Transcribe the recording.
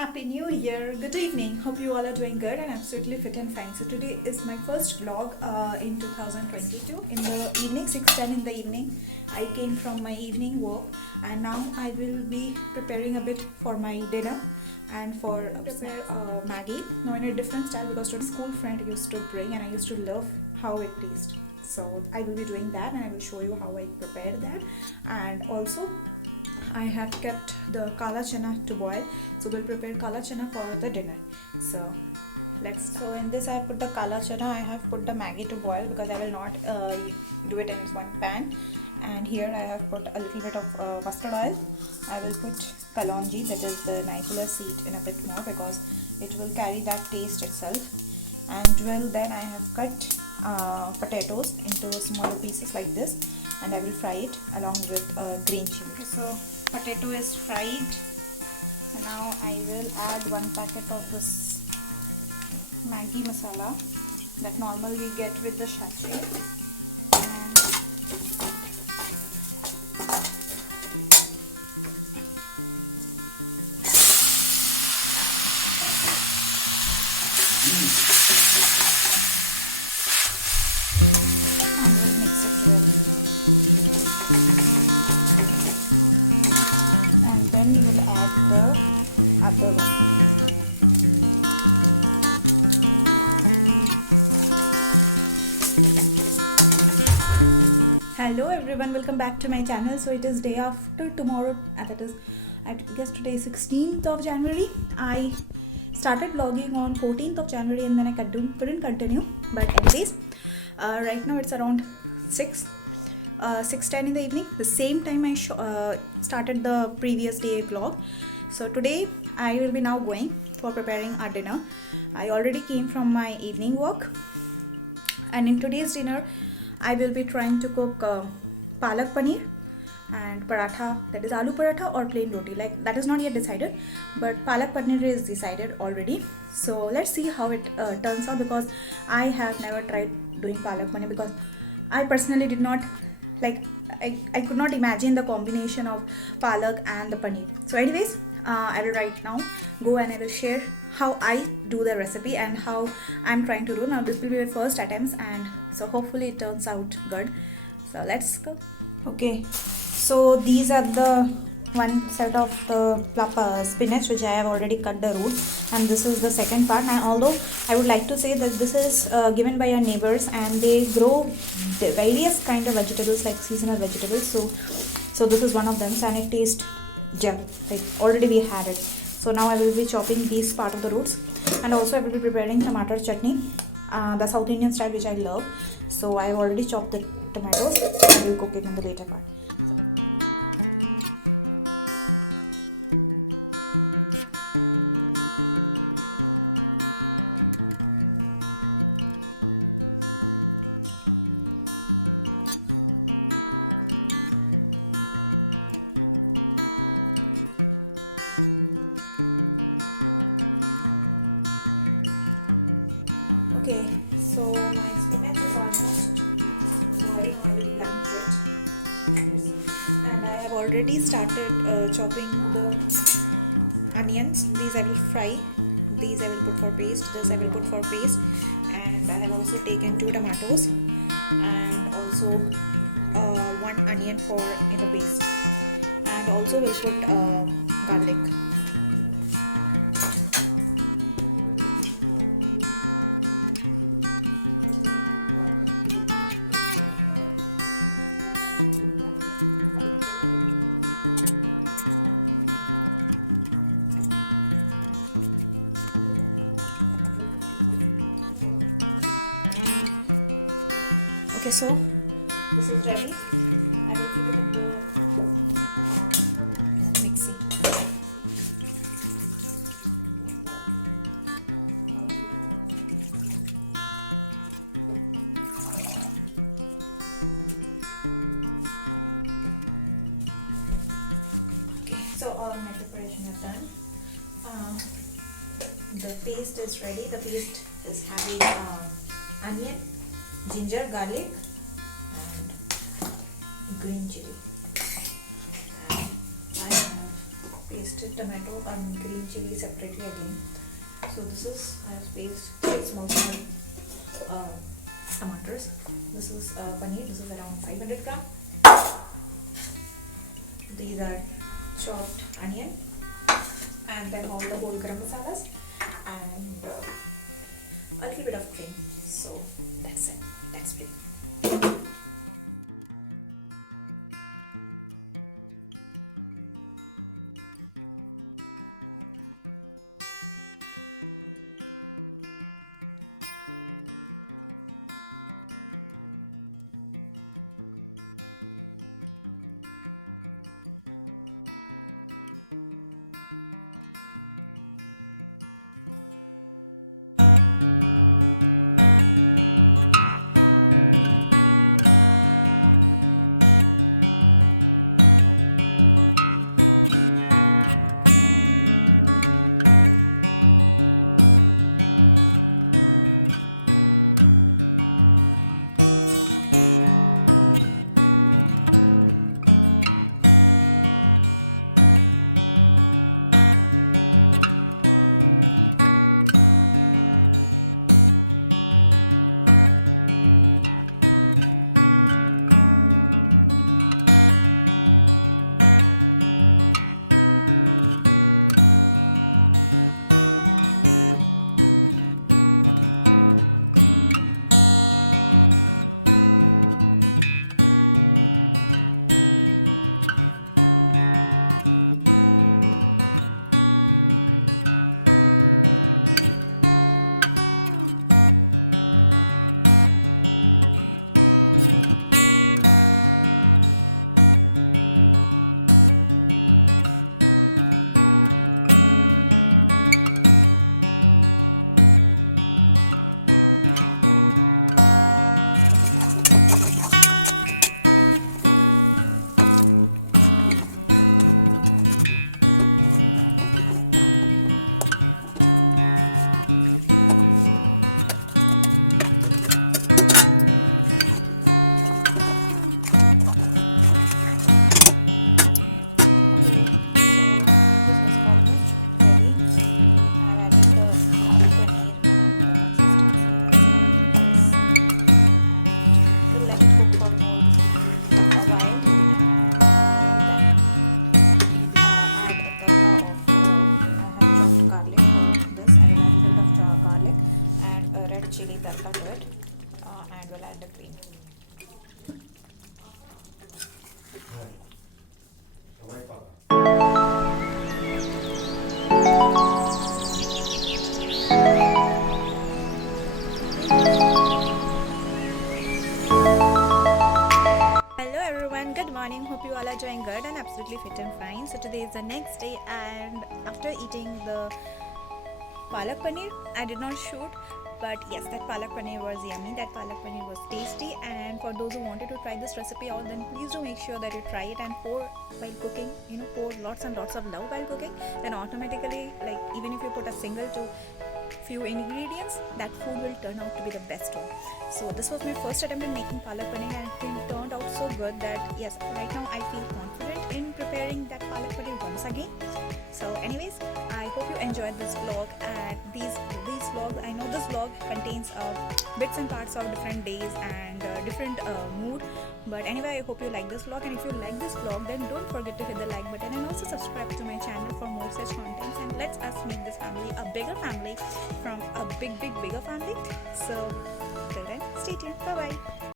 Happy New Year! Good evening. Hope you all are doing good and absolutely fit and fine. So today is my first vlog in 2022. In the evening, 6:10 in the evening, I came from my evening walk and now I will be preparing a bit for my dinner and for Maggie. Now in a different style because a school friend used to bring and I used to love how it tastes. So I will be doing that and I will show you how I prepared that. And also I have kept the kala chana to boil, so we'll prepare kala chana for the dinner. So in this I have put the kala chana, I have put the Maggi to boil because I will not do it in one pan. And here I have put a little bit of mustard oil. I will put kalonji, that is the nigella seed, in a bit more because it will carry that taste itself. And then I have cut potatoes into small pieces like this and I will fry it along with green chili. So potato is fried. Now I will add 1 packet of this Maggi masala that normally we get with the sachet. Welcome back to my channel. So it is day after tomorrow, that is yesterday 16th of January. I started vlogging on 14th of January and then I couldn't continue, but anyways, right now it's around 6:10 in the evening, the same time I started the previous day vlog. So today I will be now going for preparing our dinner. I already came from my evening walk and in today's dinner I will be trying to cook palak paneer and paratha, that is aloo paratha or plain roti, like that is not yet decided, but palak paneer is decided already. So let's see how it turns out because I have never tried doing palak paneer because I personally did not like, I could not imagine the combination of palak and the paneer. So anyways, I will right now go and I will share how I do the recipe and how I'm trying to do. Now this will be my first attempts and so hopefully it turns out good. So let's go. Okay, so these are the one set of the spinach which I have already cut the roots, and this is the second part. And although I would like to say that this is given by our neighbors and they grow various kind of vegetables like seasonal vegetables, so this is one of them and it tastes like already we had it. So now I will be chopping these part of the roots and also I will be preparing tomato chutney, the South Indian style which I love. So I have already chopped the tomatoes and I will cook it in the later part. Already started chopping the onions. These I will fry, these I will put for paste, this I will put for paste, and I have also taken 2 tomatoes and also 1 onion for in the paste, and also will put garlic. The paste is ready. The paste is having onion, ginger, garlic and green chili. And I have pasted tomato green chili separately again. So this is, I have spaced 6 small tomatoes. This is paneer. This is around 500 gram. These are chopped onion, and then all the whole garam masalas and a little bit of cream. So that's it. That's it. Hello everyone, good morning. Hope you all are doing good and absolutely fit and fine. So today is the next day, and after eating the palak paneer, I did not shoot, but yes, that palak paneer was yummy. That palak paneer was tasty, and for those who wanted to try this recipe out, then please do make sure that you try it and pour while cooking. Pour lots and lots of love while cooking. Then automatically, like even if you put a single to few ingredients, that food will turn out to be the best one. So this was my first attempt in making palak paneer, and it turned out so good that yes, right now I feel confident in preparing that palak paneer once again. So anyways, I hope you enjoyed this vlog, and these vlogs, I know this vlog contains bits and parts of different days and different mood, but anyway, I hope you like this vlog, and if you like this vlog, then don't forget to hit the like button and also subscribe to my channel for more such contents, and let's us make this family a bigger family from a bigger family. So till then, stay tuned. Bye bye.